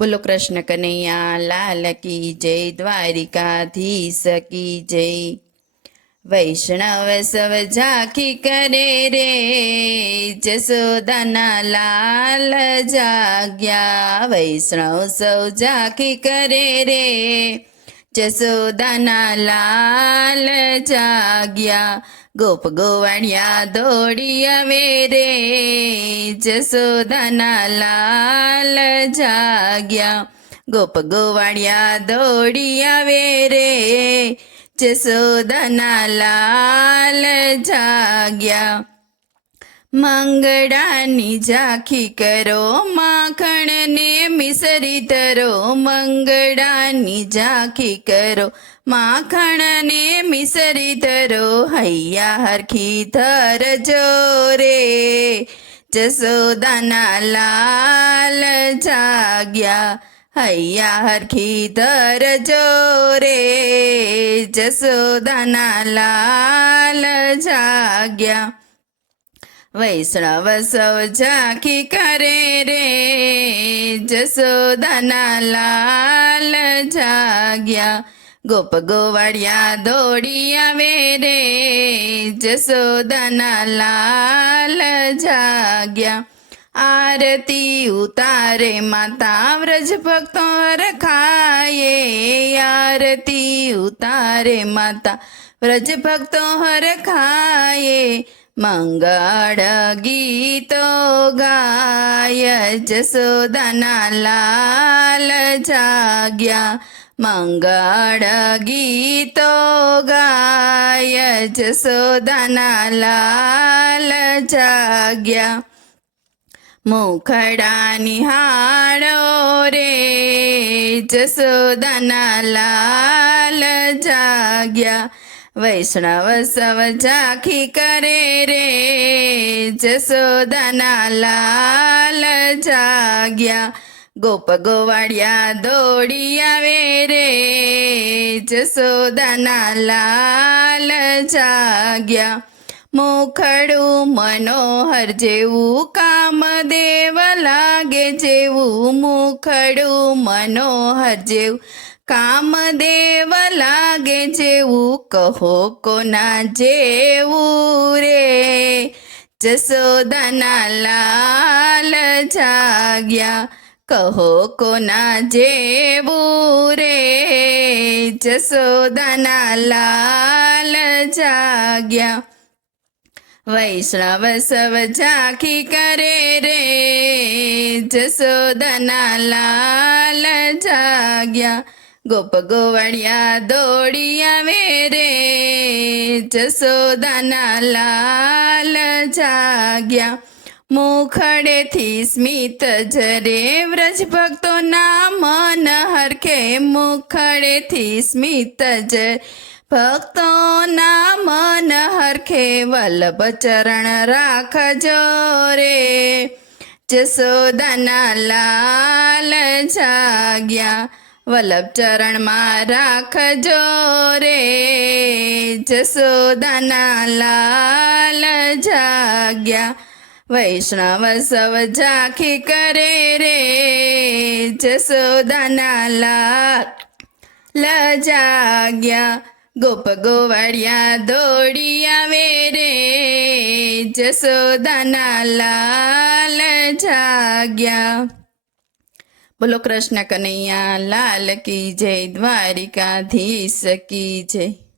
બોલો કૃષ્ણ કનૈયા લાલ કી જય, દ્વારિકાધીશ કી જય। વૈષ્ણવ સવ ઝાંખી કરે રે, જશોદાના લાલ જાગ્યા। વૈષ્ણવ સૌ ઝાંખી કરે રે, જશોદાના લાલ જાગ્યા। ગોપ ગોવાળિયા દોડી આવે રે, જશોદાના લાલ જાગ્યા। ગોપ ગોવાળિયા દોડી આવે રે, જશોદાના લાલ જાગ્યા। મંગળાની ઝાંખી કરો, માખણને મિસરી ધરો। મંગળાની ઝાંખી કરો, માખણને મિસરી ધરો। હૈયા હરખી ધરજો રે, જશોદાના લાલ જાગ્યા। હૈયા હરખી ધરજો રે, જશોદાના લાલ જાગ્યા। વૈષ્ણવ સૌ ઝાંખી કરે રે, જશોદાના લાલ જાગ્યા। ગોપ ગોવાળિયા દોડી આવે રે, જશોદાના લાલ જાગ્યા। આરતી ઉતારે માતા વ્રજ ભક્તો હરખાયે। આરતી ઉતારે માતા વ્રજ ભક્તો હરખાયે। મંગળ ગીતો ગાય, જશોદાના લાલ જાગ્યા। મંગળ ગીતો ગાય, જશોદાના લાલ જાગ્યા। મુખડા નિહાળો રે, જશોદાના લાલ જાગ્યા। વૈષ્ણવ સવ ઝાંખી કરે રે, જશોદાના લાલ જાગ્યા। ગોપ ગોવાળિયા દોડી આવે રે, જશોદાના લાલ જાગ્યા। મુખડું મનોહર જેવું, કામદેવ લાગે જેવું। મુખડું મનોહર જેવું, કામદેવ લાગે જેવું। કહો કોના જેવું રે, જશોદાના લાલ જાગ્યા। કહો કોના જેવું રે, જશોદાના લાલ જાગ્યા। વૈષ્ણવ સવ ઝાંખી કરે રે, જશોદાના લાલ જાગ્યા। ગોપ ગોવાળિયા દોડી આવે રે, જશોદાના લાલ જાગ્યા। મુખડેથી સ્મિત જરે, વ્રજ ભક્તોના મન હરખે। મુખડેથી સ્મિત જરે, ભક્તોના મન હરખે। વલ્લભ ચરણ રાખજો રે, જશોદાના લાલ જાગ્યા। વલ્લભ ચરણમાં રાખજો રે, જશોદાના લાલ જાગ્યા। વૈષ્ણવ સવ ઝાંખી કરે રે, જશોદાના લાલ જાગ્યા। ગોપ ગોવાળિયા દોડી આવે રે, જશોદાના લાલ જાગ્યા। બોલો કૃષ્ણ કનૈયા લાલ કી જય, દ્વારિકાધીશ કી જય।